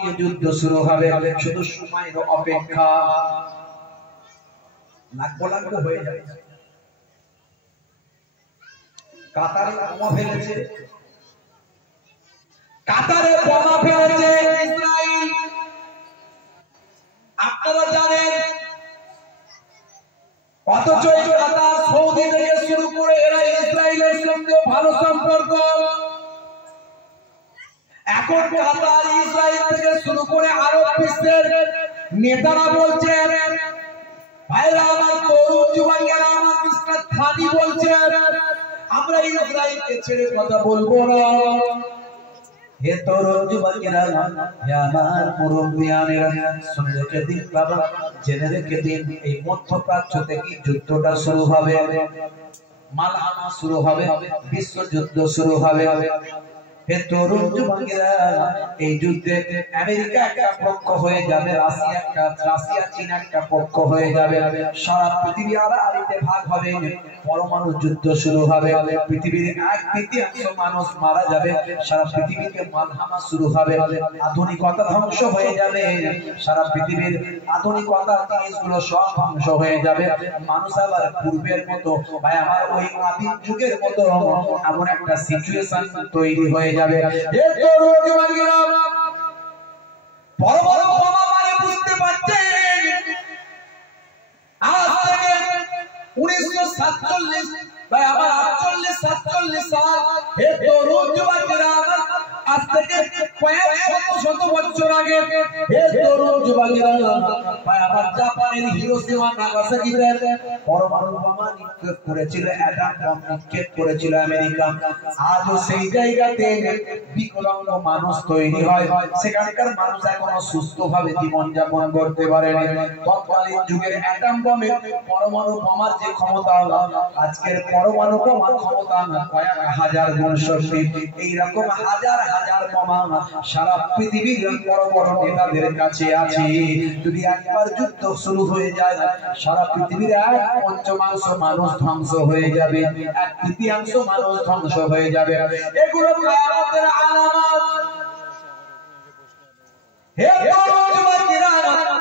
নিয়ে যুদ্ধ শুরু হবে, শুধু সময়ের অপেক্ষা। লাগবো হয়ে যাবে। কাতারে বোমা ফেলেছে, কাতারে বোমা ফেলেছে ইসরাইল। আপনারা জানেন, অথচ কাতার সৌদি থেকে শুরু করে এরা ইসরায়েলের সঙ্গে ভালো সম্পর্ক। এখন কাতার ইসরায়েল থেকে শুরু করে আরব বিশ্বের নেতারা বলছে, ভাইরা আমার, তরুণ যুবকেরা আমার, মিস্টার থানি বলছে, আমরা ইসরায়েলকে ছেড়ে কথা বলবো না। হে তরুণ যুবকেরা, হে আমার মুরব্বিয়ানেরা, শুনে রেখে দিন বাবা, জেনে রেখে দিন, এই মধ্যপ্রাচ্য থেকে যুদ্ধটা শুরু হবে, মালহামা শুরু হবে, বিশ্বযুদ্ধ শুরু হবে। হে তরুণ যুবকেরা, এই যুদ্ধে আমেরিকা একটা পক্ষ হয়ে যাবে, রাশিয়া চীন একটা পক্ষ হয়ে যাবে, সারা পৃথিবী আড়াআড়িতে ভাগ হবে, পরমাণু যুদ্ধ শুরু হবে, পৃথিবীর 1/3 মানুষ মারা যাবে, সারা পৃথিবীতে মালহামা শুরু হবে, আধুনিকতা ধ্বংস হয়ে যাবে, সারা পৃথিবীর আধুনিকতা জিনিসগুলো সব ধ্বংস হয়ে যাবে। মানুষ আবার পূর্বের মতো, ভাই আমার, ওই আদিম যুগের মতো এমন একটা সিচুয়েশন তৈরি হয়ে যাবে। এ তরুণ যুবকেরা, পরমাণু বোমা মানে বুঝতে পারছেন, আজ থেকে 1947 ভাই আমার 48-47 সাল, হে তরুণ যুবকেরা, আজ থেকে কয়েক শত বছর আগে, হে তরুণ যুবকেরা, ভাই আমার, জাপানের হিরোশিমা নাগাসাকিতে পরমাণু বোমা নিক্ষেপ করেছিল, অ্যাটম বম নিক্ষেপ করেছিল আমেরিকা। আজও সেই জায়গাতে বিকলাঙ্গ মানুষ তৈরি হয়, সেখানকার মানুষ এখনো সুস্থভাবে জীবনযাপন করতে পারে না। তৎকালীন যুগের অ্যাটম বমের, পরমাণু বোমার যে ক্ষমতা, আজকের পরমাণু বোমার ক্ষমতা কয়েক হাজার গুণ শক্তি। এইরকম হাজার হাজার বোমা সারা পৃথিবীর বড় বড় নেতাদের কাছে আছে। যদি একবার যুদ্ধ শুরু হয়ে যায়, সারা পৃথিবীর 1/5 মানুষ ধ্বংস হয়ে যাবে, 1/3 মানুষ ধ্বংস হয়ে যাবে। এগুলো কিয়ামতের আলামত। হে তরুণ যুবকেরা,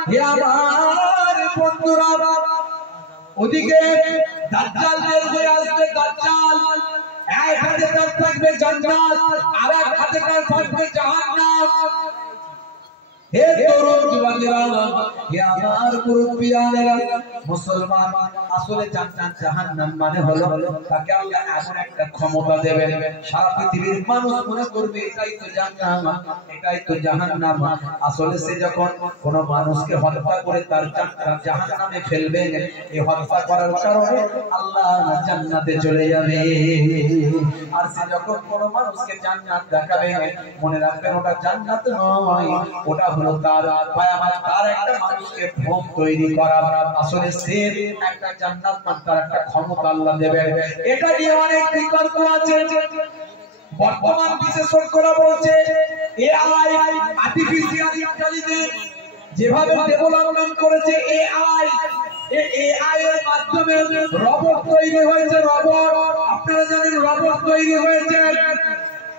হে আমার বন্ধুরা, ওদিকে দাজ্জাল বের হয়ে আসবে। দাজ্জাল এক হাতে তার থাকবে জান্নাত, আর এক হাতে তার থাকবে জাহান্নাম। হে তরুণ যুবকেরা, হে আমার মুরব্বিয়ানেরা, মুসলমান, আসলে জান্নাত জাহান্নাম মানে হলো, তাকে আল্লাহ এমন একটা ক্ষমতা দেবেন, সারা পৃথিবীর মানুষ মনে করবে এটাই তো জান্নাত, এটাই তো জাহান্নাম। আসলে সে যখন কোন মানুষকে হত্যা করে তার জাহান্নামে ফেলবে, এই হত্যা করার কারণে আল্লাহ জান্নাতে চলে যাবে। আর সে যখন কোন মানুষকে জান্নাত দেখাবে, মনে রাখবেন ওটা জান্নাত নয়, ওটা হলো তার একটা মানুষকে ভোগ তৈরি করা। আসলে সে একটা জান্নাত মান, তার একটা ক্ষমতা আল্লাহ দেবে। এটা নিয়ে অনেক বিতর্ক আছে। বর্তমান বিশেষজ্ঞরা বলছে এআই, আর্টিফিশিয়াল ইন্টেলিজেন্স যেভাবে ডেভেলপমেন্ট করেছে, এআই এর মাধ্যমে রোবট তৈরি হয়েছে। রোবট, আপনারা জানেন রোবট তৈরি হয়েছে।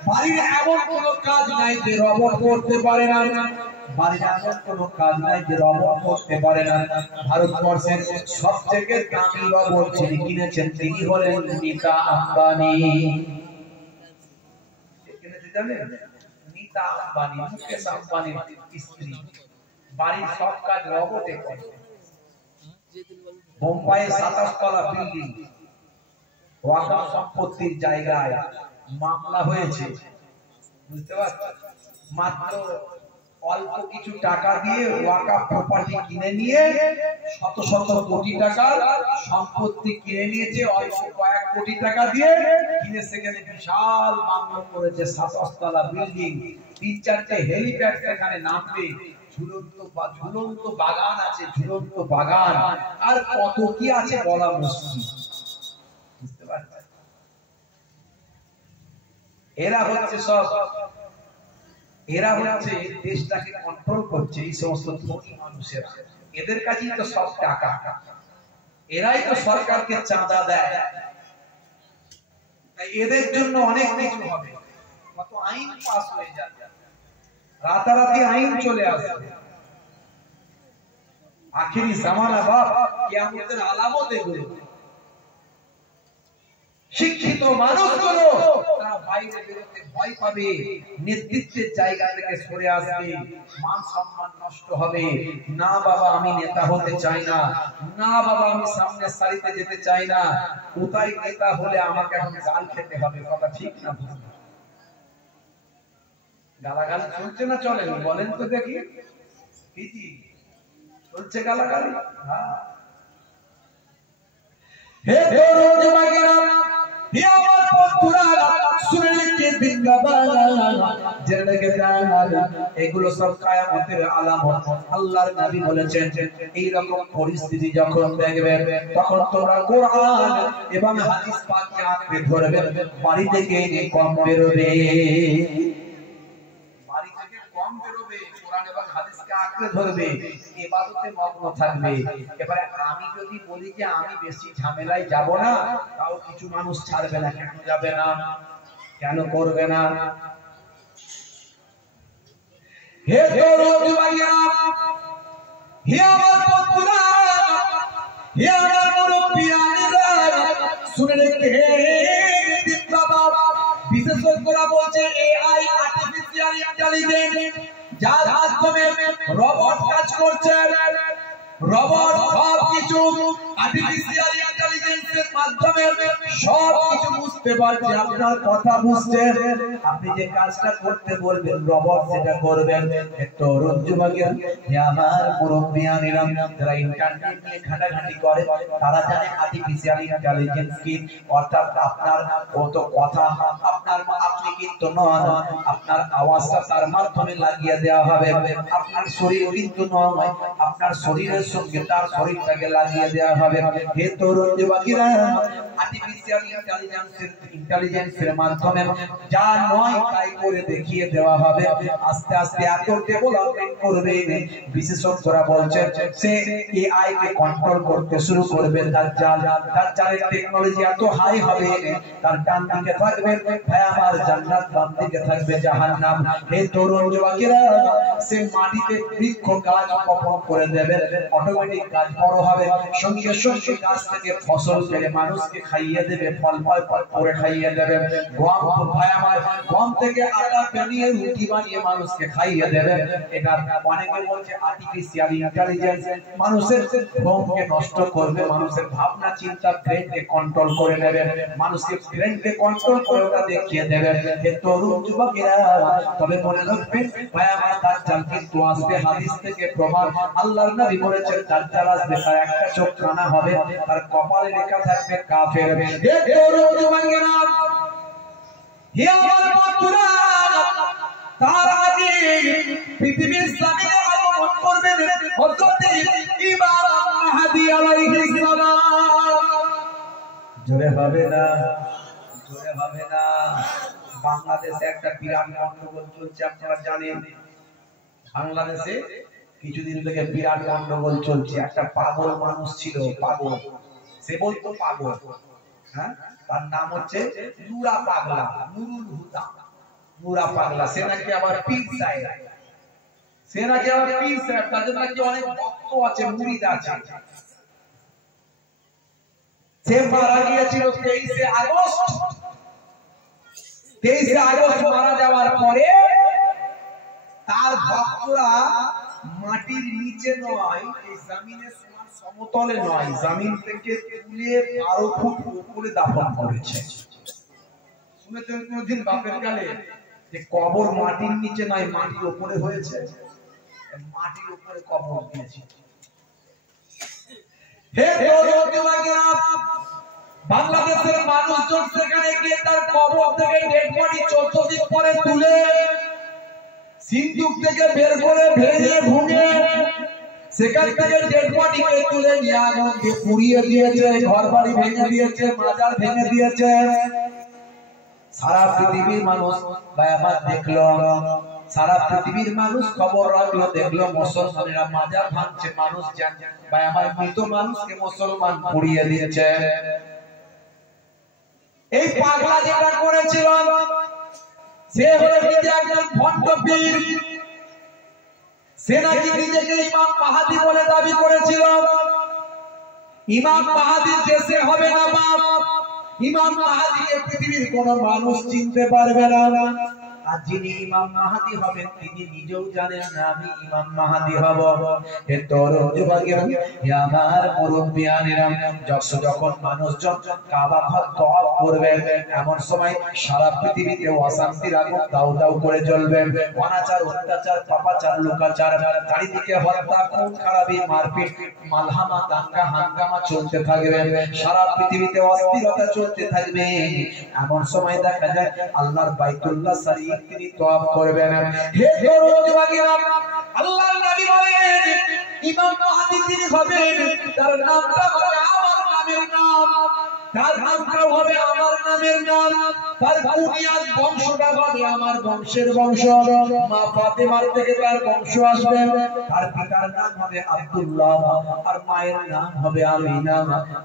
বাড়ির এমন কোন কাজ নাই যে রোবট করতে পারে না, বাড়ির এমন কোন কাজ নাই যে রোবট করতে পারে না। ভারতবর্ষের সবথেকে দামি রোবট যিনি কিনেছেন, তিনি হলেন নীতা আম্বানি। নীতা আম্বানি, মুকেশ আম্বানির স্ত্রী। বাড়ির সব কাজ রোবটে করে। বোম্বাইয়ে 27 তলা বিল্ডিং, ওয়াকফ সম্পত্তির জায়গায় মামলা হয়েছে, বুঝতে পারছেন? মাত্র অল্প কিছু টাকা দিয়ে ওয়াকফ প্রপার্টি কিনে নিয়ে শত শত কোটি টাকার সম্পত্তি কিনে নিয়েছে, অল্প কয়েক কোটি টাকা দিয়ে কিনে সেখানে বিশাল মামলা করেছে। 27 তলা বিল্ডিং, 3-4টে হেলিপ্যাড সেখানে নামবে, ঝুলন্ত বাগান আছে, ঝুলন্ত বাগান, আর কত কি আছে বলা মুশকিল, বুঝতে পারছেন? এরা হচ্ছে সব, এরা হচ্ছে দেশটাকে কন্ট্রোল করছে, এই সমস্ত ধনী মানুষেরা। এদের কাছেই তো সব টাকা, এরাই তো সরকারকে চাঁদা দেয়। এদের জন্য অনেক কিছু হবে, কত আইন পাস হয়ে যাবে। রাতারাতি আইন চলে আসবে। আখিরি জামানা বাপ, কিয়ামতের আলামত এগুলো। শিক্ষিত মানুষগুলো তারা বাইরে বেরোতে ভয় পাবে, নেতৃত্বের জায়গা থেকে সরে আসবে, মান সম্মান নষ্ট হবে। না বাবা আমি নেতা হতে চাই না, না বাবা আমি সামনের সারিতে যেতে চাই না, কোথায় নেতা হলে আমাকে এখন গাল খেতে হবে। কথা ঠিক না? গালাগাল চলছে না চলে? বলেন তো দেখি, কি চলছে গালাগালি? হে দরুদ মাগিরা, হে আমার বন্ধুরা, শুনে রেখে জিন্দাবাদ। এগুলো সব কিয়ামতের আলামত। আল্লাহর নবী বলেছেন এই রকম পরিস্থিতি যখন দেখবে তখন তোমরা কোরআন এবং হাদিস পাককে আঁকড়ে ধরবে। বাড়ি থেকে কম বেরোবে, বাড়ি থেকে কম বেরোবে, কোরআন এবং হাদিসকে আঁকড়ে ধরবে, ইবাদতে মগ্ন থাকবে। এবারে আমি যদি বলি যে আমি বেশি ঝামেলায় যাব না, তাও কিছু মানুষ ছাড়বে না। কেন যাবে না? কেন করবে না? হে দরুদ ভাইয়া, হে আমার বন্ধুরা, হে আমার মুরব্বিয়ানেরা, শুনে রেখে জিন্দাবাদ। বিশেষজ্ঞরা বলছে এআই, আর্টিফিশিয়াল ইন্টেলিজেন্স, যার মাধ্যমে রোবট কাজ করছে, রোবট সবকিছু আর্টিফিশিয়াল ইন্টেলিজেন্সের মাধ্যমে সবকিছু বুঝতে পারছে, আপনার কথা বুঝছে। আপনি যে কাজটা করতে বলবেন রোবট সেটা করবেন। একটু রঞ্জুবাগের হে আমার মুরব্বিয়ানেরা, যারা ইন্টারনেট নিয়ে ঘাটাঘাটি করে তারা জানে আর্টিফিশিয়াল ইন্টেলিজেন্স কি। অর্থাৎ আপনার কত কথা, আপনি কিন্তু নন, আপনার আওয়াজটা তার মাধ্যমে লাগিয়ে দেওয়া হবে। আপনার শরীর কিন্তু নয়, আপনার শরীরের সঙ্গে তার শরীরটাকে লাগিয়ে দেওয়া হবে। হে তরুণ যুবকেরা, আর্টিফিশিয়াল ইন্টেলিজেন্সের মাধ্যমে যা নয় তাই করে দেখিয়ে দেওয়া হবে। আস্তে আস্তে এত ডেভেলপমেন্ট করবে, বিশেষজ্ঞরা বলছেন সে এআই কে কন্ট্রোল করতে শুরু করবে। দাজ্জালের টেকনোলজি এত হাই হবে, তার ডান দিকে থাকবে ভাই আমার জান্নাত, বাম দিকে থাকবে জাহান্নাম। হে তরুণ যুবকেরা, সে মাটিতে বৃক্ষ গাছ বপন করে দেবে, অটোমেটিক গাছ বড় হবে, সঙ্গে সঙ্গে গাছ থেকে ফসল পেলে মানুষকে খাইয়ে দেবে, ফল করে খাইয়ে দেবে। গম ভাই আমার, গম থেকে আটা বানিয়ে রুটি বানিয়ে মানুষকে খাইয়ে দেবে। এটা অনেকে বলছে আর্টিফিশিয়াল ইন্টেলিজেন্স মানুষের ঘুমকে নষ্ট করবে, মানুষের ভাবনা চিন্তা ব্রেনকে কন্ট্রোল করে নেবে, মানুষকে ব্রেনকে কন্ট্রোল করে ওটা দেখিয়ে দেবে। হে তরুণ যুবকেরা, তবে মনে রাখবেন ভাই আমার দাজ্জাল কিন্তু আসবে। হাদিস থেকে প্রমাণ, আল্লাহর নবী বলেছেন দাজ্জাল আসবে, তার একটা চোখ কানা হবে, তার কপালে লেখা থাকবে কাফের। হে তরুণ যুবকেরা, হে আমার বন্ধুরা, তার আগে পৃথিবীর জমিনে আগমন করবেন হযরত ইমাম মাহদী আলাইহিস সালাম। জোরে হবে না? জোরে হবে না? বাংলাদেশে একটা বিরাট গন্ডগোল চলছে, আপনারা জানেন। বাংলাদেশে কিছুদিন থেকে বিরাট গন্ডগোল চলছে। একটা পাগল মানুষ ছিল, পাগল, সে বলতো পাগল, হ্যাঁ, তার নাম হচ্ছে নুরা পাগলা, নুরুল হুদা, নুরা পাগলা। সে নাকি আবার পীর সাহেব, সে নাকি আবার পীর সাহেব, তাদের নাকি অনেক ভক্ত আছে, মুরিদ আছে। সে মারা গিয়েছিল 23 আগস্ট। 23 আগস্ট মারা যাওয়ার পরে তার ভক্তরা মাটির নিচে নয়, এই জমিনের সমান সমতলে নয়, জমিন থেকে তুলে 12 ফুট উপরে দাফন করেছে। শুনেছেন কোনদিন বাপের কালে যে কবর মাটির নিচে নয়, মাটির উপরে হয়েছে? মাটির উপরে কবর দিয়েছে। হে তরুণ যুবকেরা, বাংলাদেশের মানুষজন সেখানে গিয়ে তার কবর থেকে ডেড বডি 14 দিন পরে তুলে সিন্দুক থেকে বের করে ভেঙে ভুঙে সেখান থেকে ডেড বডিকে তুলে নিয়ে আগুন দিয়ে পুড়িয়ে দিয়েছে, ঘর বাড়ি ভেঙে দিয়েছে, মাজার ভেঙে দিয়েছে। সারা পৃথিবীর মানুষ বায়াবাদ দেখলো, সারা পৃথিবীর মানুষ খবর রাখলো, দেখলো মুসলমানেরা মাজার ভাঙছে, মানুষ বায়াবাদ মৃত মানুষকে মুসলমান পুড়িয়ে দিয়েছে। এই পাগলা যেটা করেছিল সে হলো একজন ভণ্ড পীর, সে নাকি নিজেকে ইমাম মাহাদি বলে দাবি করেছিল। ইমাম মাহাদি দেশে হবে না বাপ, ইমাম মাহাদিকে পৃথিবীর কোন মানুষ চিনতে পারবে না। আর যিনি ইমাম মাহাদি হবেন তিনি নিজেও জানেন না আমি ইমাম মাহাদি হব। হে তরুণ যুবকেরা, হে আমার মুরব্বিয়ানেরা, যখন মানুষজন কাবা ঘর তওয়াফ করবে এমন সময় সারা পৃথিবীতে অশান্তির আগুন দাউ দাউ করে জ্বলবে। অনাচার, অত্যাচার, পাপাচার, লোকাচার, চারিদিকে হত্যা, খুন খারাপি, মারপিট, মালহামা, দাঙ্গা হাঙ্গামা চলতে থাকবে। সারা পৃথিবীতে অস্থিরতা চলতে থাকবে। এমন সময় দেখা যায় আল্লাহর বাইতুল্লাহ শরীফ তিনি তওয়াফ করবেন। হে তরুণ যুবকেরা, আল্লাহর নবী বলেন ইমাম মাহদি তিনি হবেন, তার নামটা হবে আমার নামের নাম, তার নামটা হবে আমার নামের নাম, তার বুনিয়াদ বংশটা হবে আমার বংশের বংশ। মা ফাতেমার থেকে তার বংশ আসবে। তার পিতার নাম হবে আব্দুল্লাহ আর মায়ের নাম হবে আমিনা।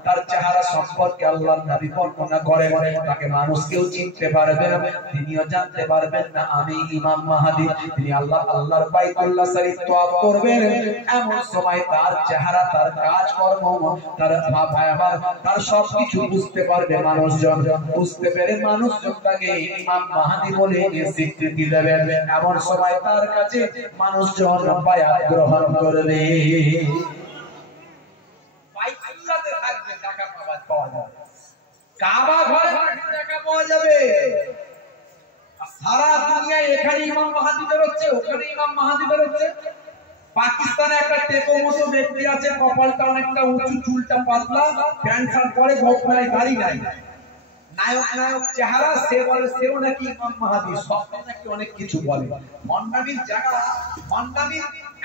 তার চেহারা সম্পর্কে আল্লাহর নবী বর্ণনা করেন, তাকে মানুষ কেউ চিনতে পারবে না, তিনিও জানতে পারবেন না আমি ইমাম মাহদি। তিনি আল্লাহর বাইতুল্লাহ শরীফ তওয়াফ করবেন। এমন সময় তার চেহারা, তার কাজকর্ম, তার তার সবকিছু বুঝতে পারবে মানুষজন। বুঝতে পেরে মানুষজন তাকে ইমাম মাহদি বলে স্বীকৃতি দেবে। এমন সময় তার কাছে মানুষজন বায়াত গ্রহণ করবে। বাইতুল্লাহতে থাকবে, টাকা পাওয়া যাবে, কাবা ঘরে টাকা পাওয়া যাবে। সারা দুনিয়ায় এখানে ইমাম মাহদি বেরোচ্ছে, ওখানে ইমাম মাহদি বেরোচ্ছে। পাকিস্তানে একটা টেকো মতো ব্যক্তি আছে, কপালটা অনেকটা উঁচু, চুলটা পাতলা, প্যান্ট শার্ট পরে, গোপ নাই, দাড়ি নাই, নায়ক নায়ক চেহারা। সে বলে সেও নাকি ইমাম মাহদি। সব নাকি অনেক কিছু বলে। ভণ্ডামির জায়গা, ভণ্ডামির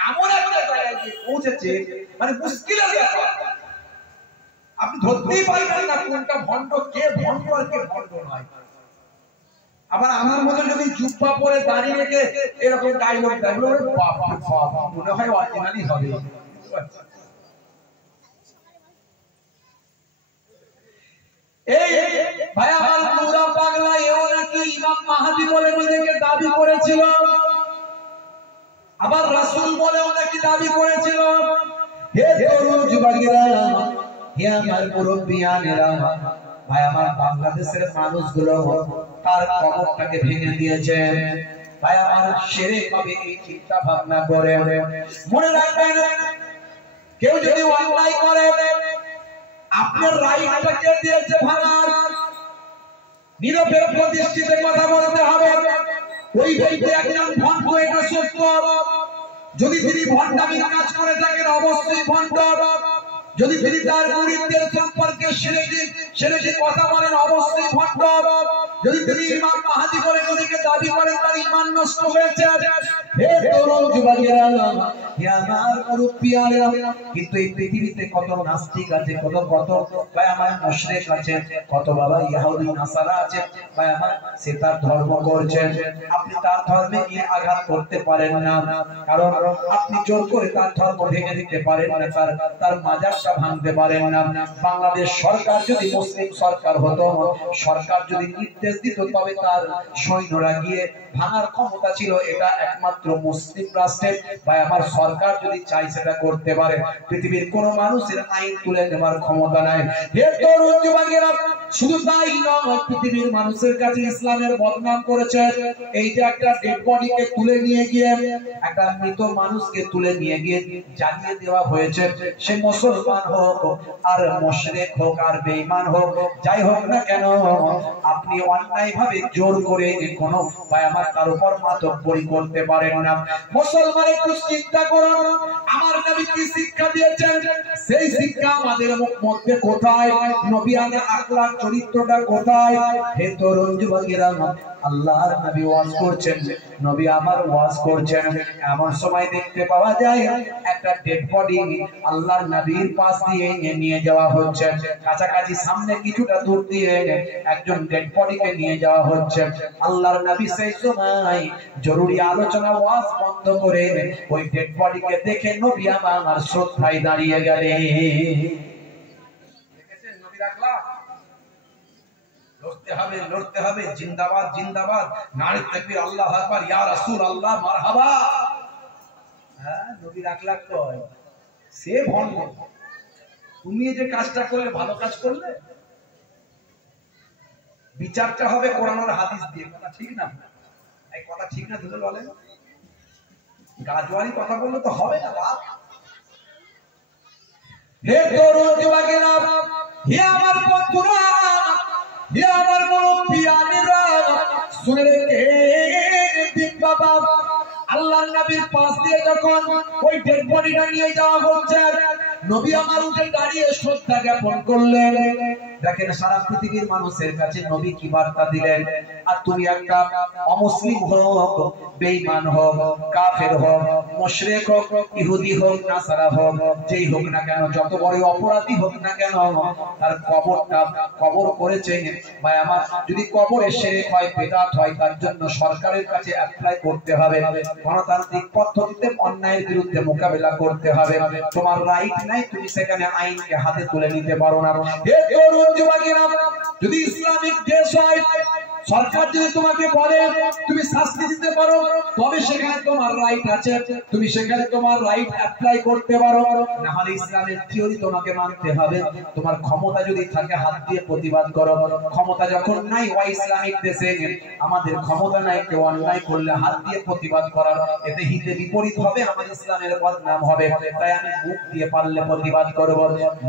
এমন একটা জায়গায় গিয়ে পৌঁছেছে, মানে মুশকিলের ব্যাপার। আপনি ধরতেই পারবেন না কোনটা ভণ্ড, কে ভণ্ড আর কে ভণ্ড নয়। আবার আমার মতো যদি জুব্বা পরে দাঁড়িয়ে রেখে এরকম ডায়লগ দেয়, বাপ রে বাপ, মনে হয় অরিজিনালই হবে। এই ভাই আমার পুরা পাগলা, এও নাকি ইমাম মাহদি বলে নিজেকে দাবি করেছিল। আবার রাসূল বলেও নাকি দাবি করেছিল। হে তরুণ যুবকেরা, হে আমার মুরব্বিয়ানেরা, ভাই আমার বাংলাদেশের মানুষগুলো তার কবরটাকে ভেঙে দিয়েছে। ভাই আমার শিরক হবে এই চিন্তা ভাবনা করে। মনে রাখবেন, কেউ যদি অন্যায় করে আপনার রাইটটা কে দিয়েছে ভাঙার, নিরপেক্ষ দৃষ্টিতে কথা বলতে হবে। ওই ব্যক্তি একজন ভণ্ড, এটা সত্য। যদি তিনি ভণ্ডামির কাজ করে থাকেন অবশ্যই ভণ্ড। যদি তিনি তার মুরিদদের সম্পর্কে শিরকি কথা বলেন অবশ্যই ভণ্ড। যদি তিনি ইমাম মাহদি বলে নিজেকে দাবি করেন তার ঈমান নষ্ট হয়েছে। হে তরুণ যুবকেরা, হে আমার মুরব্বিয়ানেরা, কিন্তু এই পৃথিবীতে কত নাস্তিক আছে, কত ভাই আমার মুশরিক আছে, কত বাবা ইহুদি নাসারা আছে। ভাই আমার সে তার ধর্ম করছেন, আপনি তার ধর্মে গিয়ে আঘাত করতে পারেন না, কারণ আপনি জোর করে তার ধর্ম ভেঙে দিতে পারেন না, তার মাজারটা ভাঙতে পারেন না। বাংলাদেশ সরকার যদি মুসলিম সরকার হতো, সরকার যদি নির্দেশ দিত, তবে তার সৈন্যরা গিয়ে ভাঙার ক্ষমতা ছিল। এটা একমাত্র মুসলিম রাষ্ট্রের ভাই আমার সরকার যদি চাই সেটা করতে পারে। পৃথিবীর কোন মানুষের আইন তুলে নেওয়ার ক্ষমতা নাই। হে তরুণ যুবকেরা, শুধু তাই নয়, পৃথিবীর মানুষের কাছে ইসলামের বদনাম করেছে। এই যে একটা ডেড বডিকে তুলে নিয়ে গিয়ে, একটা মৃত মানুষকে তুলে নিয়ে গিয়ে জ্বালিয়ে দেওয়া হয়েছে। সে মুসলমান হোক আর মুশরিক হোক আর বেঈমান হোক, যাই হোক না কেন, আপনি অন্যায় ভাবে জোর করে কোনো ভাই আমার তার উপর মাতব্বরি করতে পারেন না। মুসলমান একটু চিন্তা করুন, আমার নবী কি শিক্ষা দিয়েছেন, সেই শিক্ষা আমাদের মধ্যে কোথায়? নবিয়ানের আখলাক চরিত্রটা কোথায়? হে তরুণ যুবকেরা, আল্লাহর নবী ওয়াজ করছেন, নবী আমার ওয়াজ করছেন। এমন সময় দেখতে পাওয়া যায় একটা ডেড বডি আল্লাহর নবীর পাশ দিয়ে নিয়ে যাওয়া হচ্ছে। কাছাকাছি সামনে কিছুটা দূর দিয়ে একজন ডেড বডিকে নিয়ে যাওয়া হচ্ছে। আল্লাহর নবী সেই সময় জরুরি আলোচনা ওয়াজ বন্ধ করে ওই ডেড বডিকে দেখে নবী আমার শ্রদ্ধায় দাঁড়িয়ে গেলেন। দেখেছেন নবী রাখলা, লড়তে হবে, লড়তে হবে, জিন্দাবাদ জিন্দাবাদ, নারে তাকবীর, আল্লাহু আকবার, ইয়া রাসূল আল্লাহ মারহাবা। হ্যাঁ নবীর আখলাক কয় সে ভণ্ড। তুমি যে কাজটা করলে ভালো কাজ করলে, বিচারটা হবে কোরআন আর হাদিস দিয়ে। কথা ঠিক না? এই কথা ঠিক না তুমি বলেন? গাজওয়ারি কথা বললে তো হবে না বাপ। হে তরুণ যুবকেরা, হে আমার বন্ধুরা, হে আমার মুরব্বিয়ানেরা, শুনে রেখে বাবা, আল্লাহর নবীর পাশ দিয়ে যখন ওই ডেড বডিটা নিয়ে যাওয়া হচ্ছে, নবী আমার উঠে দাঁড়িয়ে শ্রদ্ধা জ্ঞাপন করলেন। দেখেন সারা পৃথিবীর মানুষের কাছে নবী কি বার্তা দিলেন। আর তুমি একটা অমুসলিম হোক, বেঈমান হোক, কাফের হোক, মুশরিক হোক, ইহুদি হোক, নাসারা হোক, যেই হোক না কেন, যত বড় অপরাধী হোক না কেন, তার কবর করেছে ভাই আমার, যদি কবরে শিরক হয়, বিদআত হয়, তার জন্য সরকারের কাছে অ্যাপ্লাই করতে হবে। গণতান্ত্রিক পদ্ধতিতে অন্যায়ের বিরুদ্ধে মোকাবেলা করতে হবে। তোমার রাইট নাই, তুমি সেখানে আইনকে হাতে তুলে নিতে পারো না। যদি ইসলামিক দেশ হয়, সরকার যদি তোমাকে বলে তুমি শাস্তি দিতে পারো, তবে সেখানে তোমার রাইট আছে, তুমি সেখানে তোমার রাইট অ্যাপ্লাই করতে পারো। না হলে ইসলামের থিওরি তোমাকে মানতে হবে। তোমার ক্ষমতা যদি থাকে হাত দিয়ে প্রতিবাদ করো, ক্ষমতা যখন নাই ওই ইসলামিক দেশে আমাদের ক্ষমতা নাই, কেউ অন্যায় করলে হাত দিয়ে প্রতিবাদ করার, এতে হিতে বিপরীত হবে, আমাদের ইসলামের বদনাম হবে। তাই আমি মুখ দিয়ে পারলে প্রতিবাদ করব।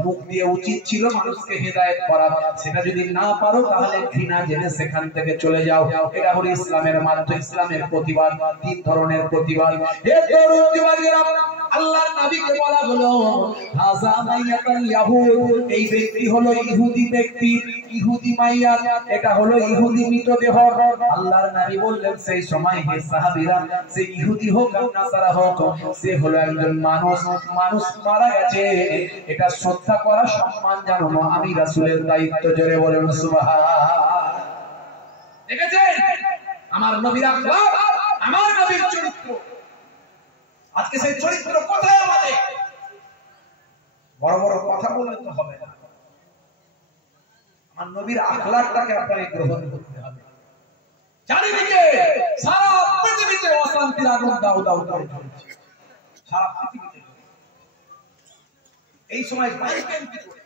মুখ দিয়ে উচিত ছিল মানুষকে হেদায়েত করা, সেটা যদি না পারো তাহলে ঘৃণা জেনে সেখান থেকে চলে যাও। এটা হলো ইসলামের মাধ্যম, ইসলামের প্রতিবাদ। তিন ধরনের প্রতিবাদ। হে তরুণ যুবকেরা, আল্লাহর নবীকে বলা হলো হাযা মাইয়াতুল ইয়াহুদ, এই ব্যক্তি হলো ইহুদি ব্যক্তি, ইহুদি মাইয়াত, এটা হলো ইহুদি মৃতদেহ। আল্লাহর নবী বললেন সেই সময়, হে সাহাবীরা, সে ইহুদি হোক আর নাসারা হোক, সে হলো একজন মানুষ, মানুষ মারা গেছে, এটা শ্রদ্ধা করা, সম্মান জানানো আমি রাসূলের দায়িত্ব। জোরে বলেন সুবহানাল্লাহ। দেখেছেন আমার নবীর আখলাক, আমার নবীর চরিত্র। আজকে সেই চরিত্র কোথায় আমাদের? বড় বড় কথা বললে তো হবে না, আমার নবীর আখলাকটাকে আপনাকে গ্রহণ করতে হবে। চারিদিকে সারা পৃথিবীতে অশান্তির আগুন দাউ দাউ করে জ্বলছে, সারা পৃথিবীতে। এই সময় বাঁচবেন কি করে?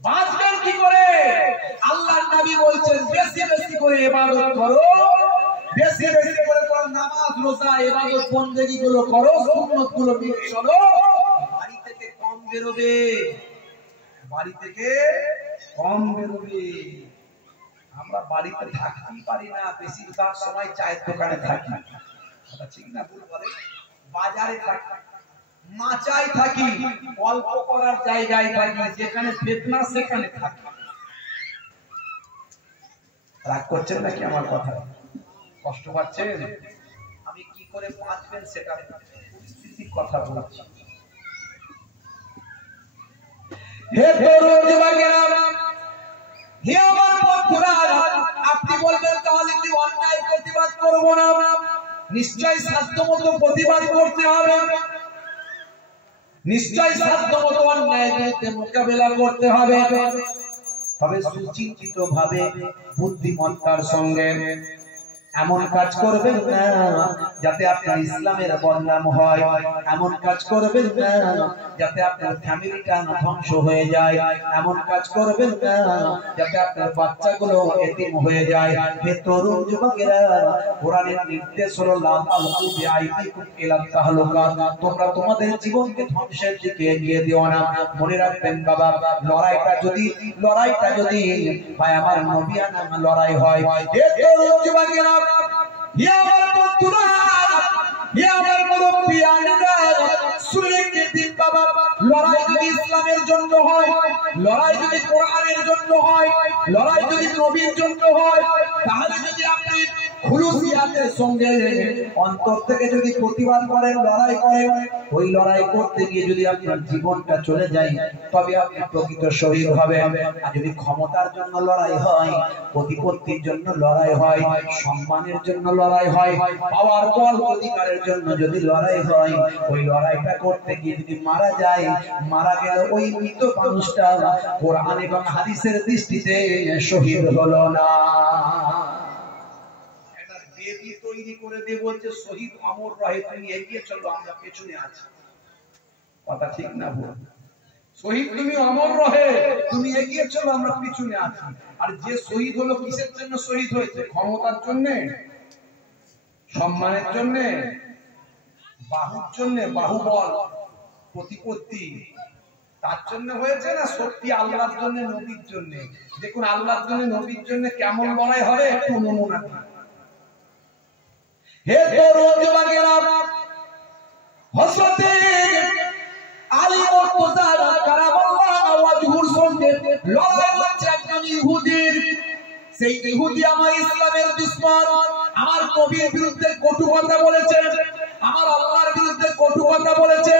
বাঁচবেন কি করে? আল্লাহর নবী বলছেন বেশি বেশি করে ইবাদত করো, বেশি বেশি করে তোমরা নামাজ, রোজা, ইবাদত, বন্দেগী গুলো করো, সুন্নাত গুলো মেনে চলো। বাড়ি থেকে কম বেরোবে, বাড়ি থেকে কম বেরোবে। আমরা বাড়িতে থাকতেই পারি না, বেশিরভাগ সময় চায়ের দোকানে থাকি। কথা ঠিক না ভুল বলে? বাজারে থাকি, মাচায় থাকি, গল্প করার জায়গায় থাকি, যেখানে ফিতনা সেখানে থাকি। রাগ করছেন নাকি আমার কথা? কষ্ট পাচ্ছেন? আমি কি করে বাঁচবেন সেটা পরিস্থিতির কথা বলছি। হে তরুণ যুবকেরা, হে আমার বন্ধুরা, আপনি বলবেন তাহলে কি অন্যায় প্রতিবাদ করব না? নিশ্চয়ই সাধ্যমতো প্রতিবাদ করতে হবে, নিশ্চয়ই সাধ্যমতো অন্যায়ের বিরুদ্ধে মোকাবেলা করতে হবে। তবে সুচিন্তিত ভাবে, বুদ্ধিমত্তার সঙ্গে এমন কাজ করবেন না যাতে আপনার ইসলামের বদনাম হয়, এমন কাজ করবেন না যাতে আপনার ফ্যামিলিটা ধ্বংস হয়ে যায়, এমন কাজ করবেন না যাতে আপনার বাচ্চাগুলো এতিম হয়ে যায়। হে তরুণ যুবকেরা, কোরআনের নির্দেশ হলো লা তালকু বিআইদিকুম ইলা তাহলুকা, তোমরা তোমাদের জীবনকে ধ্বংসের দিকে এগিয়ে দিও না। মনে রাখবেন বাবা, লড়াইটা যদি ভাই আমার নবিয়ানা লড়াই হয়, হে তরুণ যুবকেরা, হে আমার বন্ধুরা, হে আমার মুরব্বিয়ানেরা, শুনে দিন বাবা, লড়াই যদি ইসলামের জন্য হয়, লড়াই যদি কোরআনের জন্য হয়, লড়াই যদি নবীর জন্য হয়, তাহলে যদি আপনি খুলুসিয়াতের সঙ্গে অন্তর থেকে যদি প্রতিবাদ করেন, লড়াই করেন, ওই লড়াই করতে গিয়ে যদি আপনার জীবনটা চলে যায়, তবে আপনি প্রকৃত শহীদ হবেন। আর যদি ক্ষমতার জন্য লড়াই হয়, প্রতিপত্তির জন্য লড়াই হয়, সম্মানের জন্য লড়াই হয়, পাওয়ার বল অধিকারের জন্য যদি লড়াই হয়, ওই লড়াইটা করতে গিয়ে যদি মারা যায়, মারা গেল ওই মৃত মানুষটা কোরআন এবং হাদিসের দৃষ্টিতে শহীদ হলো না। তৈরি করে দিয়ে বলছে শহীদ অমর রহে, তুমি এগিয়ে চলো, আমরা পেছনে আছি। কথা ঠিক না ভুল? শহীদ তুমি অমর রহে, তুমি এগিয়ে চলো, আমরা পিছনে আছি। আর যে শহীদ হলো কিসের জন্য শহীদ হয়েছে? ক্ষমতার জন্য, সম্মানের জন্য, বাহুর জন্য, বাহুবল, প্রতিপত্তি, তার জন্য হয়েছে না সত্যি আল্লাহর জন্য, নবীর জন্য? দেখুন আল্লাহর জন্য নবীর জন্য কেমন লড়াই হবে একটু নমুনা। হে তরুণ যুবকেরা, হযরত আলী মুর্তজা কারামাল্লাহু ওয়াজহুর সঙ্গে লড়াই হচ্ছে একজন ইহুদির। সেই ইহুদি আমার ইসলামের দুশমন, আমার নবীর বিরুদ্ধে কটু কথা বলেছে, আমার আল্লাহর বিরুদ্ধে কটু কথা বলেছে।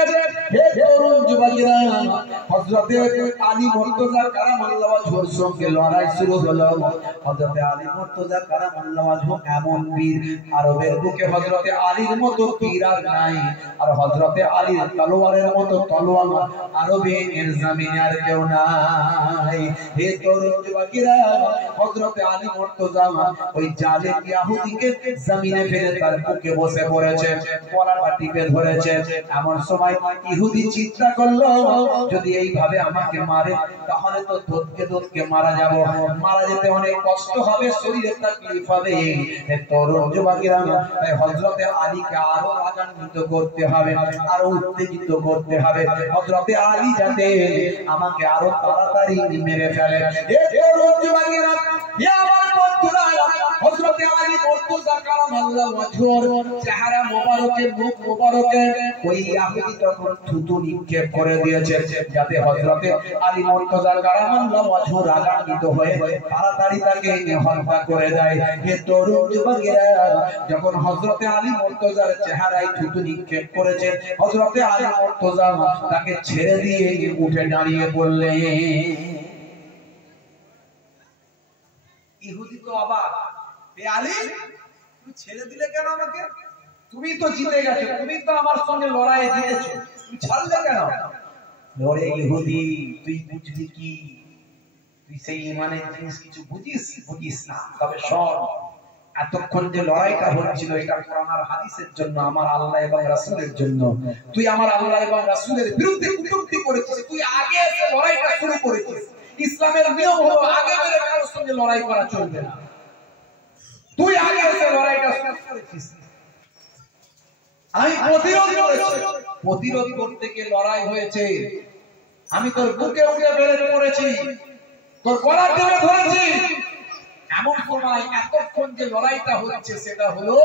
হে তরুণ যুবকেরা, হযরত আলী মুর্তজা কারামাল্লাহু ওয়াজহুর সঙ্গে লড়াই শুরু হলো। হযরত আলী মুর্তজা কারামাল্লাহু ওয়াজহু এমন বীর, আরবের বুকে হযরত আলীর মতো বীর আর নাই। আর হযরত আলীর তলোয়ারের মতো তলোয়ার আরবের জমিনে আর কেউ নাই। হে তরুণ যুবকেরা, হযরত আলী মুর্তজা ওই জালেম ইহুদিকে জমিনে ফেলে তার বুকে বসে পড়েছে, গলাটা টিপে ধরেছে। এমন সময় ইহুদি চিন্তা করলো, যদি এইভাবে আমাকে মারে তাহলে তো দোদকে মারা যাব, মারা যেতে অনেক কষ্ট হবে, শরীরে তাকলিফ হবে। তরুণ যুবকেরা, হযরত আলীকে আরো রাগান্বিত করতে হবে, আরো উত্তেজিত করতে হবে, হযরত আলী যাতে আমাকে আরো তাড়াতাড়ি মেরে ফেলে। হে তরুণ যুবকেরা, হে আমার বন্ধুরা, হযরত আলী মুর্তজা কারামাল্লাহু ওয়াজহুর চেহারা মোবারকে, মুখ মোবারকে ওই ইহুদি তখন থুতু নিক্ষেপ করে দিয়েছে, যাতে হযরত আলী মুর্তজা কারামাল্লাহু ওয়াজহু রাগান্বিত হয়ে তাড়াতাড়ি তাকে হত্যা করে দেয়। হে তরুণ যুবকেরা, যখন হযরত আলী মুর্তজার চেহারায় থুতু নিক্ষেপ করেছে, হযরত আলী মুর্তজা তাকে ছেড়ে দিয়ে উঠে দাঁড়িয়ে পড়লেন। ইহুদি তো অবাক, হে আলী, তুমি ছেড়ে দিলে কেন আমাকে? তুমি তো জিতে গেছো, তুমি তো আমার সঙ্গে লড়াই জিতেছো, তুমি ছাড়লে কেন? ওরে ইহুদি, তুই বুঝবি কি? তুই সেই ইমানের জিনিস কিছু বুঝিস না। তবে শোন, এতক্ষণ যে লড়াইটা হচ্ছিল এটা কোরআন আর হাদিসের জন্য, আমার আল্লাহ এবং রাসূলের জন্য। তুই আমার আল্লাহ এবং রাসূলের বিরুদ্ধে কটূক্তি করেছিস, তুই আগে এসে লড়াইটা শুরু করেছিস। ইসলামের নিয়ম হলো আগে মেরে কারোর সঙ্গে লড়াই করা চলবে না। তুই আগে এসে লড়াইটা শুরু করেছিস, আমি প্রতিরোধ করতে গিয়ে লড়াই হয়েছে। আমি তোর বুকে উঠে বেড়ে পড়েছি, তোর গলা টেনে ধরেছি। এমন সময় এতক্ষণ যে লড়াইটা হচ্ছে সেটা হলো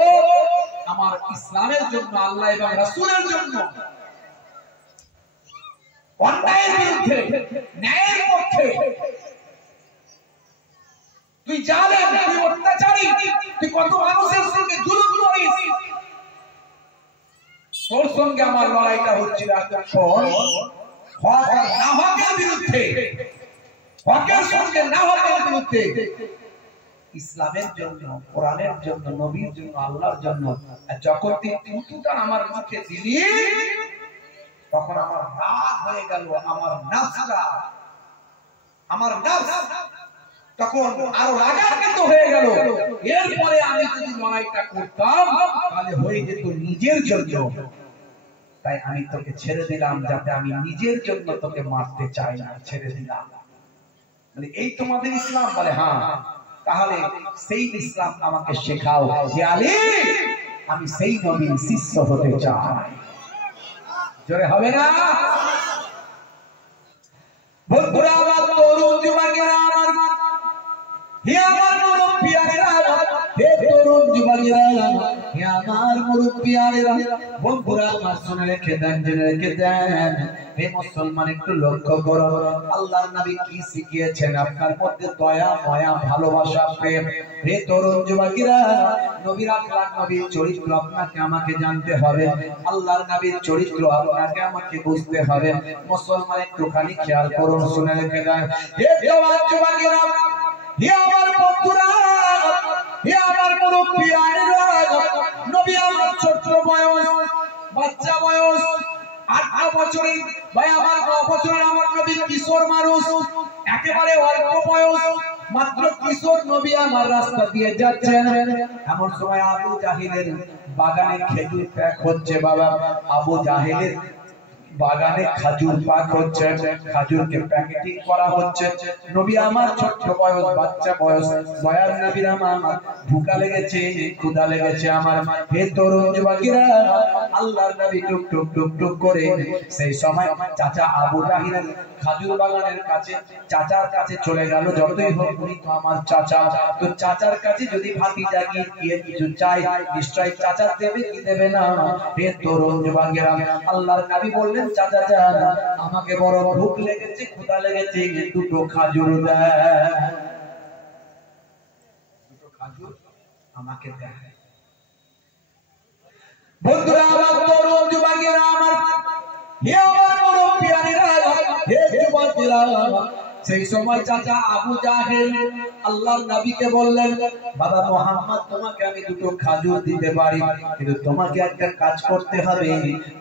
আমার ইসলামের জন্য, আল্লাহ এবং রাসূলের জন্য, অন্যায়ের বিরুদ্ধে, ন্যায়ের পক্ষে। তুই জালেম, তুই অত্যাচারী, তুই কত মানুষের সঙ্গে জুলুম করিস, তোর সঙ্গে আমার লড়াইটা হচ্ছিল এতক্ষণ হক আর না হকের বিরুদ্ধে, হকের সঙ্গে না হকের বিরুদ্ধে, ইসলামের জন্য, কোরআনের জন্য, নবীর জন্য, আল্লাহর জন্য। যখন তুই থুতুটা আমার মুখে দিলি তখন আমার রাগ হয়ে গেল, আমার নাফসটা, আমার নাফস তখন আরো রাগান্বিত হয়ে গেল। এরপরে আমি যদি লড়াইটা করতাম তাহলে হয়ে যেত নিজের জন্য। তাই আমি তোকে ছেড়ে দিলাম, যাতে আমি নিজের জন্য তোকে মারতে চাই না, ছেড়ে দিলাম। মানে এই তোমাদের ইসলাম? বলে হ্যাঁ। তাহলে সেই ইসলাম আমাকে শেখাও। হে আলী, আমি সেই নবীর শিষ্য হতে চাই। জোরে হবে না? বন্ধুরা আমার, তরুণ যুবকেরা আমার, হে আমার মুরব্বিয়ারা, হে তরুণ যুবকেরা, হে আমার মুরব্বিয়ারা, বন্ধুরা আমার শুনে রেখে দেন, জেনে রেখে দেন। হে মুসলমান, একটু লক্ষ্য করো আল্লাহর নবী কি শিখিয়েছেন আপনার মধ্যে, দয়া, মায়া, ভালোবাসা, প্রেম। হে তরুণ যুবকেরা, নবীর আখলাক, নবীর চরিত্র আপনাকে আমাকে জানতে হবে, আল্লাহর নবীর চরিত্র আপনাকে আমাকে বুঝতে হবে। মুসলমান একটুখানি খেয়াল করুন, শুনে রেখে দেন। হে জওয়ান যুবকেরা, হে আমার বন্ধুরা, হে আমার মুরব্বিয়ারা, নবী আমার ছোট বয়স, বাচ্চা বয়স, 8 বছরের ভাই আমার 9 বছরের আমার নবী কিশোর মানুষ, একেবারে অল্প বয়স, মাত্র কিশোর নবী আমার রাস্তা দিয়ে যাচ্ছেন, এমন সময় আবু জাহেলের বাগানে খেজুর প্যাক হচ্ছে। বাবা, আবু জাহেলের বাগানে খাজুর পাক হচ্ছে, খাজুরকে প্যাকেটিং করা হচ্ছে। নবী আমার ছোট্ট বয়স, বাচ্চা বয়স, দয়ার নবীর আমার ভুকা লেগেছে, ক্ষুধা লেগেছে আমার। হে তরুণ যুবকেরা, আল্লাহর নবী টুক টুক টুক টুক করে সেই সময় চাচা আবু জাহেলের খাজুর বাগানের কাছে, চাচার কাছে চলে গেল। যতই হোক উনি তো আমার চাচা, তো চাচার কাছে যদি ভাতিজা গিয়ে কিছু চাই, নিশ্চয় চাচা দেবে কি দেবে না? হে তরুণ যুবকেরা, আল্লাহর নবী বললেন, চাচা যান, আমাকে বড় ভুক লেগেছে, ক্ষুধা লেগেছে, দুটো খাজুর দেন, দুটো খাজুর আমাকে দেন। বন্ধুরা আমার, তরুণ যুবকেরা আমার, হে আমার মুরব্বিয়ানেরা, হে যুবকেরা, সেই সময় চাচা আবু জাহেল আল্লাহর নবীকে বললেন, বাবা মুহাম্মদ, তোমাকে আমি দুটো খাজুর দিতে পারি, কিন্তু তোমাকে একটা কাজ করতে হবে।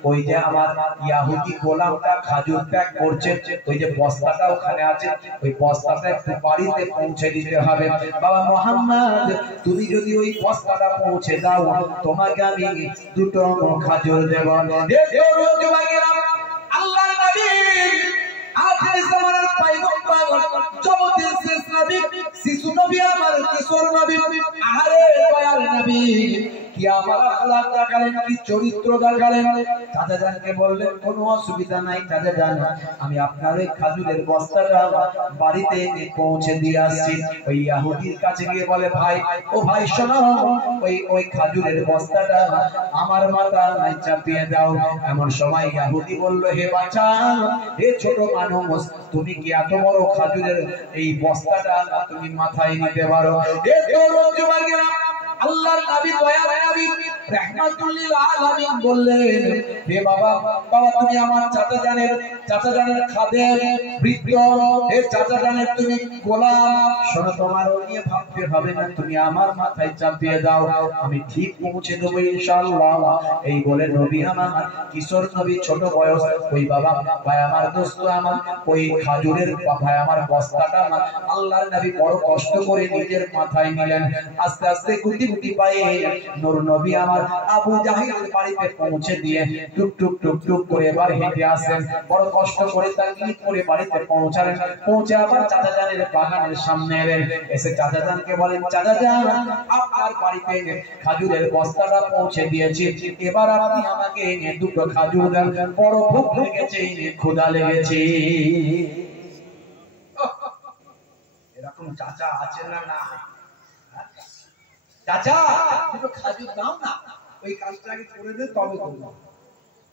ওই যে আমার ইহুদি গোলামটা খাজুর প্যাক করছে, ওই যে বস্তাটা ওখানে আছে, ওই বস্তাটা একটু বাড়িতে পৌঁছে দিতে হবে। বাবা মুহাম্মদ, তুমি যদি ওই বস্তাটা পৌঁছে দাও, তোমাকে আমি দুটো খাজুর দেব। আল্লাহর নবী আখির জামানার পয়গম্বর, জগতের শেষ নবী, শিশু নবী আমার, কিশোর নবী, আহারে দয়ার নবী, কি আমার আখলাক দেখালেন, কি চরিত্র দেখালেন। চাচা জানকে বললেন, কোনো অসুবিধা নাই চাচা জান, আমি আপনার ওই খাজুরের বস্তাটা বাড়িতে পৌঁছে দিয়ে আসছি। ওই ইহুদির কাছে গিয়ে বলে, ভাই, ও ভাই শোনো, ওই খাজুরের বস্তাটা আমার মাথায় চাপিয়ে দাও। এমন সময় ইহুদি বলল, হে বাচ্চা, হে ছোট মানুষ, তুমি কি এত বড় খাজুরের এই বস্তাটা তুমি মাথায় নিতে পারো? হে তরুণ যুবকেরা, আল্লাহর নবী, দয়ার নবী, রাহমাতুল লিল আলামিন বললেন, হে বাবা, বাবা তুমি আমার চাচা জানের খাদেম, বৃদ্ধ, হে চাচা জানের তুমি গোলাম, শোনো, তোমার নিয়ে ভাবতে হবে না, তুমি আমার মাথায় চাপিয়ে দাও, আমি ঠিক পৌঁছে দেবো ইনশাআল্লাহ। এই বলে নবী আমার, কিশোর নবী, ছোট বয়স, ওই বাবা, ভাই আমার, দোস্ত আমার, ওই খাজুরের ভাই আমার বস্তাটা আল্লাহর নবী বড় কষ্ট করে নিজের মাথায় নিলেন। আস্তে আস্তে গুটি গুটি পায়ে নূর নবী আমার আবু জাহেলের বাড়িতে পৌঁছে দিয়ে টুক টুক টুক টুক করে এবার হেঁটে আসেন, বড় কষ্ট করে তাকিয়ে করে বাড়িতে পৌঁছালেন। পৌঁছে আবার চাচা জানের বাগানের সামনে এলেন, এসে চাচা জানকে বলেন, চাচা জান, আপনার বাড়িতে খাজুরের বস্তাটা পৌঁছে দিয়েছি, এবার আপনি আমাকে দুটো খাজুর দেন, বড় ভুক লেগেছে, ক্ষুধা লেগেছে। এরকম চাচা আছে না? না, চাচা দুটো খাজুর দাও না, ওই কাজটা আগে করে দে, তবে করবো।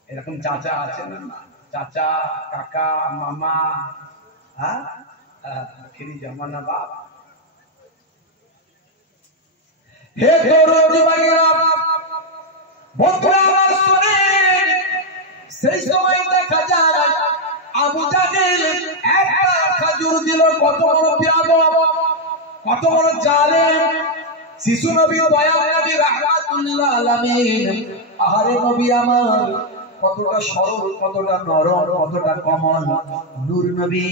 এরকম চাচা আছে না? চাচা, কাকা, মামা, হ্যাঁ, আখেরি জামানা বাপ। হে তরুণ যুবকেরা, বন্ধুরা আমার শুনেন, সেই সময় দেখা যায় আবু জাহেল একটা খাজুর দিল, কত বড় বেয়াদব, কত বড় জালেম। শিশু নবী, দয়াল নবী, রাহমাতুল লিল আলামিন, আহারে নবী আমার, কতটা সরল, কতটা নরম, কতটা কোমল। নূর নবী,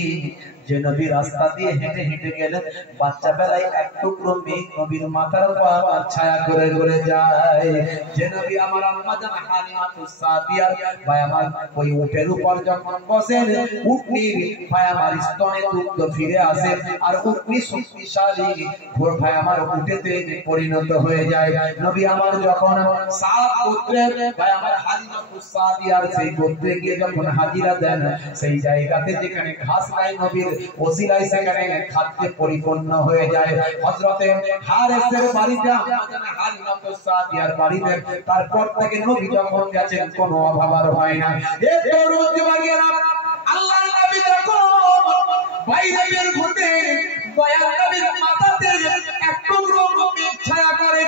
যে নবী রাস্তা দিয়ে হেঁটে হেঁটে গেলেন, বাচ্চা বেলায় এক টুকরো মেঘ নবীর মাথার উপর ছায়া করে করে যায়। যে নবী আমার আম্মা জান হালিমাতুস সাদিয়া, ভাই আমার, ওই উটের উপর যখন বসেন, উটনির ভাই আমার স্তনে দুগ্ধ ফিরে আসে, আর উটনি শক্তিশালী ঘোর ভাই আমার উটেতে পরিণত হয়ে যায়। নবী আমার যখন সাত গোত্রের ভাই আমার হালিমাতুস সাদিয়ার সেই গোত্রে গিয়ে যখন হাজিরা দেন, সেই জায়গাতে যেখানে ঘাস নাই, নবীর ওসিলায় সেখানে খাদ্যে পরিপূর্ণ হয়ে যায়। হযরতে হারেসের বাড়িতে, হালিমাতুস সাদিয়ার বাড়িতে, তারপর থেকে নবী যখন গেছেন কোনো অভাব আর হয় না। এ তরুণ যুবকেরা, আল্লাহর নবী যখন বাইরে বের হতে, দয়াল নবীর মাথাতে এক টুকরো মেঘ ছায়া করে,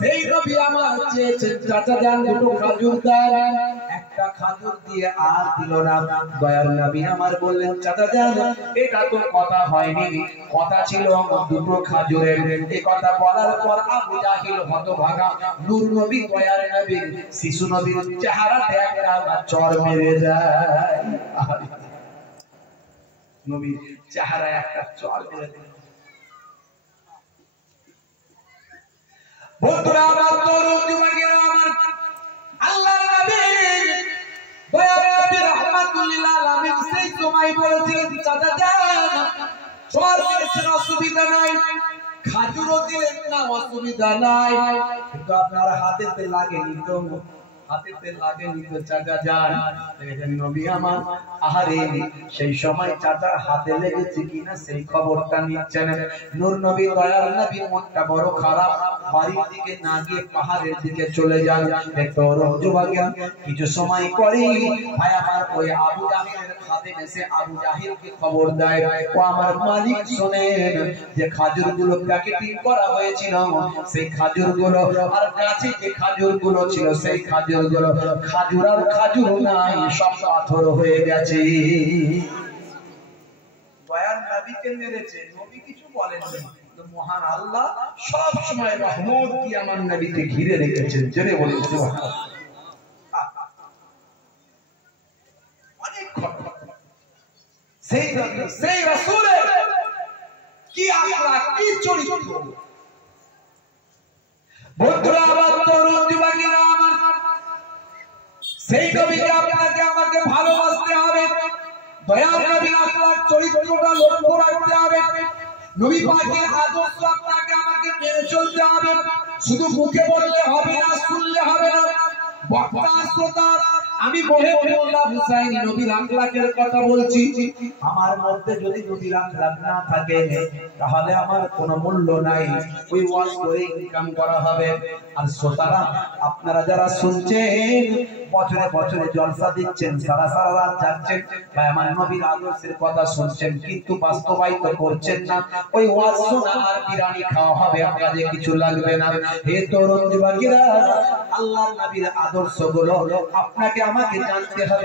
সেই নবী আমার চেয়েছেন, চাচা জান দুটো খাজুর দেন। একটা খাজুর দিয়ে আর দিল না। দয়াল নবী আমার বললেন, চাচা জান, এটা তো কথা হয়নি, কথা ছিল দুটো খাজুরের। এই কথা বলার পর আবু জাহেল হতভাগা, নূর নবী, দয়াল নবী, শিশু নবীর চেহারাতে একটা চড় মেরে যায়। নবীর চেহারায় একটা চড় মেরে দেয়। বন্ধুরা আমার, তরুণ যুবকেরা আমার, আল্লাহর নবী দয়ার নবী রাহমাতুল লিল আলামিন সেই সময় বলেছিলেন, চাচা যান সর করেছেন অসুবিধা নাই, খাজুরও দিলেন না অসুবিধা নাই, কিন্তু আপনার হাতেতে লাগেনি তো, হাতেতে লাগেনি তো চাচা যান। দেখেন নবী আমার, আহারে সেই সময় চাচার হাতে লেগেছে কিনা সেই খবরটা নিচ্ছেন। নূর নবী দয়ার নবী মনটা বড় খারাপ, বাড়ির দিকে না গিয়ে পাহাড়ের দিকে চলে যান। তরুণ যুবকেরা কিছু সময় পরে ভাই আমার ওই আবু জাহিলের খাদেম এসে আবু জাহিলকে খবর দেয়, ও আমার মালিক শোনেন যে খাজুরগুলো প্যাকেটিং করা হয়েছিল, সেই খাজুরগুলো আর গাছে যে খাজুরগুলো ছিল সেই খাজুরগুলো খাজুর আর খাজুর নাই, সব পাথর হয়ে গেছে। দয়ার নবীকে মেরেছে, নবী কিছু বলেন না, মহান আল্লাহ সব সময় রহমত কি আমার নবীকে ঘিরে রেখেছেন। জেনে বলুন সুবহানাল্লাহ। অনেক সেই রাসূলের কি আখলাক, কি চরিত্র। বন্ধুরা আমার, তরুণ যুবকেরা আমার, সেই নবীকে আপনাকে আমাকে ভালোবাসতে হবে, দয়ার নবীর আখলাক চরিত্রটা লক্ষ্য রাখতে হবে, নবী পাকের আদর্শ আপনাকে আমাকে মেনে চলতে হবে। শুধু মুখে বললে হবে না, শুনলে হবে না, বক্তা শ্রোতা আমি মোল্লা হুসাইন নবীর আখলাকের কথা বলছি। আমার মধ্যে যদি নবীর আখলাক না থাকে তাহলে আমার কোনো মূল্য নাই, ওই ওয়াজ করে ইনকাম করা হবে। আর শ্রোতারা আপনারা যারা শুনছেন, বছরে বছরে জলসা দিচ্ছেন, সারা সারা রাত যাচ্ছেন, ভাই আমার নবীর আদর্শের কথা শুনছেন কিন্তু বাস্তবায়িত করছেন না, ওই ওয়াজ শোনা আর বিরিয়ানি খাওয়া হবে, আপনাদের কিছু লাগবে না। হে তরুণ যুবকেরা, আল্লাহর নবীর আদর্শগুলো আপনাকে আমাকে জানতে হবে।